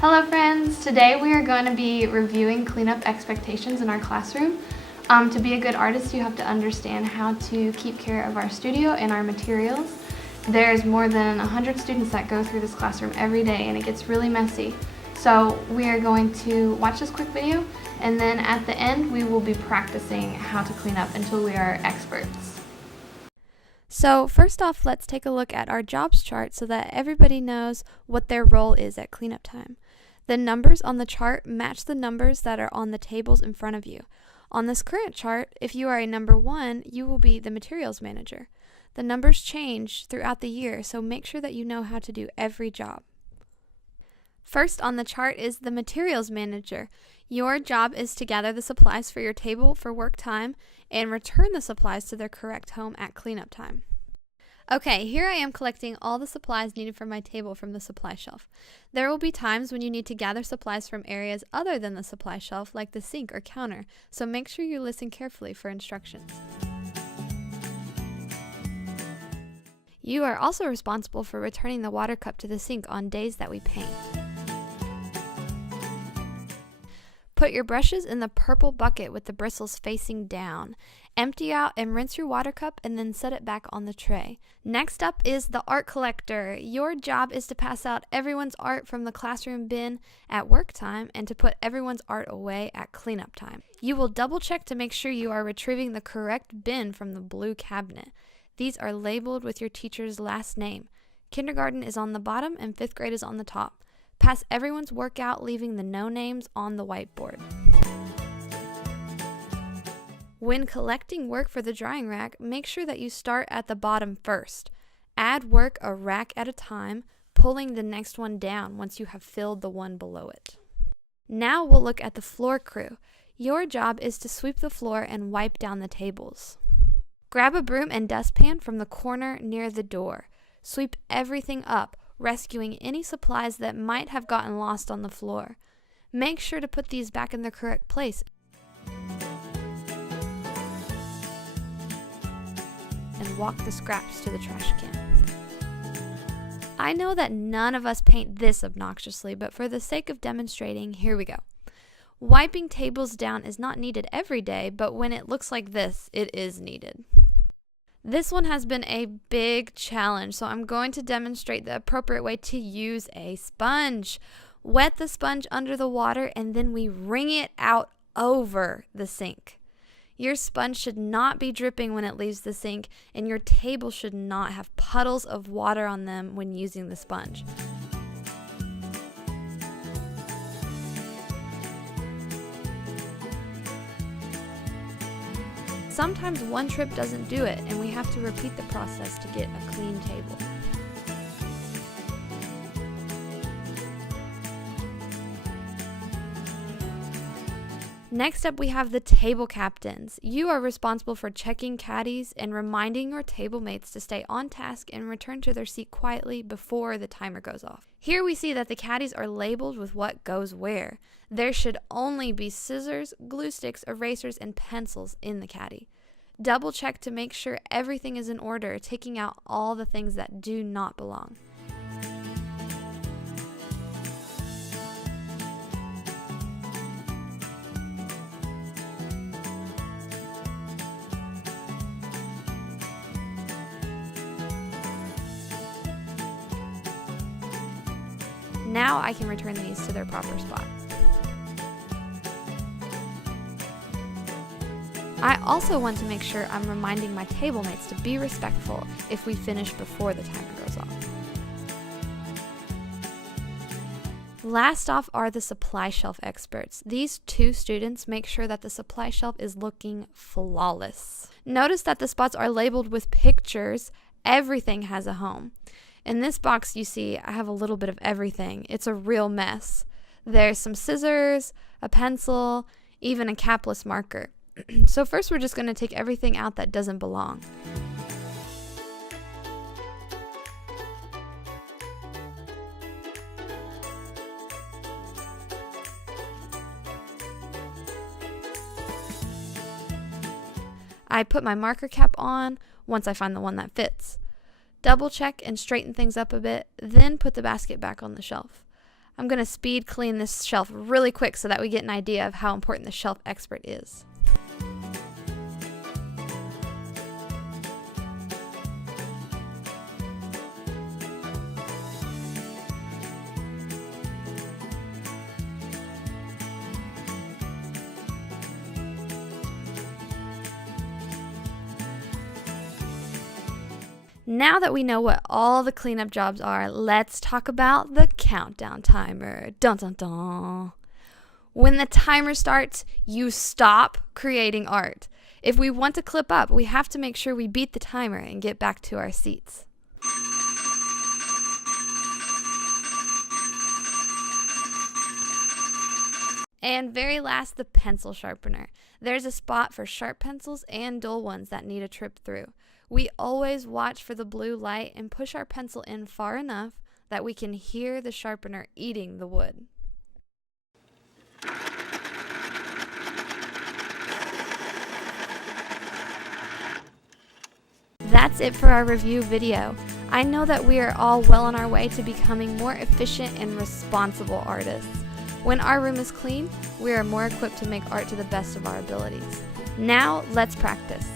Hello friends! Today we are going to be reviewing cleanup expectations in our classroom. To be a good artist, you have to understand how to keep care of our studio and our materials. There's more than 100 students that go through this classroom every day and it gets really messy. So we are going to watch this quick video and then at the end we will be practicing how to clean up until we are experts. So first off, let's take a look at our jobs chart so that everybody knows what their role is at cleanup time. The numbers on the chart match the numbers that are on the tables in front of you. On this current chart, if you are a number 1, you will be the materials manager. The numbers change throughout the year, so make sure that you know how to do every job. First on the chart is the materials manager. Your job is to gather the supplies for your table for work time and return the supplies to their correct home at cleanup time. Okay, here I am collecting all the supplies needed for my table from the supply shelf. There will be times when you need to gather supplies from areas other than the supply shelf, like the sink or counter, so make sure you listen carefully for instructions. You are also responsible for returning the water cup to the sink on days that we paint. Put your brushes in the purple bucket with the bristles facing down. Empty out and rinse your water cup and then set it back on the tray. Next up is the art collector. Your job is to pass out everyone's art from the classroom bin at work time and to put everyone's art away at cleanup time. You will double check to make sure you are retrieving the correct bin from the blue cabinet. These are labeled with your teacher's last name. Kindergarten is on the bottom and 5th grade is on the top. Pass everyone's work out, leaving the no names on the whiteboard. When collecting work for the drying rack, make sure that you start at the bottom first. Add work a rack at a time, pulling the next one down once you have filled the one below it. Now we'll look at the floor crew. Your job is to sweep the floor and wipe down the tables. Grab a broom and dustpan from the corner near the door. Sweep everything up, rescuing any supplies that might have gotten lost on the floor. Make sure to put these back in their correct place and walk the scraps to the trash can. I know that none of us paint this obnoxiously, but for the sake of demonstrating, here we go. Wiping tables down is not needed every day, but when it looks like this, it is needed. This one has been a big challenge, so I'm going to demonstrate the appropriate way to use a sponge. Wet the sponge under the water and then we wring it out over the sink. Your sponge should not be dripping when it leaves the sink, and your table should not have puddles of water on them when using the sponge. Sometimes one trip doesn't do it, and we have to repeat the process to get a clean table. Next up, we have the table captains. You are responsible for checking caddies and reminding your table mates to stay on task and return to their seat quietly before the timer goes off. Here we see that the caddies are labeled with what goes where. There should only be scissors, glue sticks, erasers, and pencils in the caddy. Double check to make sure everything is in order, taking out all the things that do not belong. Now I can return these to their proper spot. I also want to make sure I'm reminding my table mates to be respectful if we finish before the timer goes off. Last off are the supply shelf experts. These 2 students make sure that the supply shelf is looking flawless. Notice that the spots are labeled with pictures. Everything has a home. In this box you see I have a little bit of everything. It's a real mess. There's some scissors, a pencil, even a capless marker. So first we're just going to take everything out that doesn't belong. I put my marker cap on once I find the one that fits. Double check and straighten things up a bit, then put the basket back on the shelf. I'm going to speed clean this shelf really quick so that we get an idea of how important the shelf expert is. Now that we know what all the cleanup jobs are, let's talk about the countdown timer. Dun dun dun. When the timer starts, you stop creating art. If we want to clip up, we have to make sure we beat the timer and get back to our seats. And very last, the pencil sharpener. There's a spot for sharp pencils and dull ones that need a trip through. We always watch for the blue light and push our pencil in far enough that we can hear the sharpener eating the wood. That's it for our review video. I know that we are all well on our way to becoming more efficient and responsible artists. When our room is clean, we are more equipped to make art to the best of our abilities. Now, let's practice.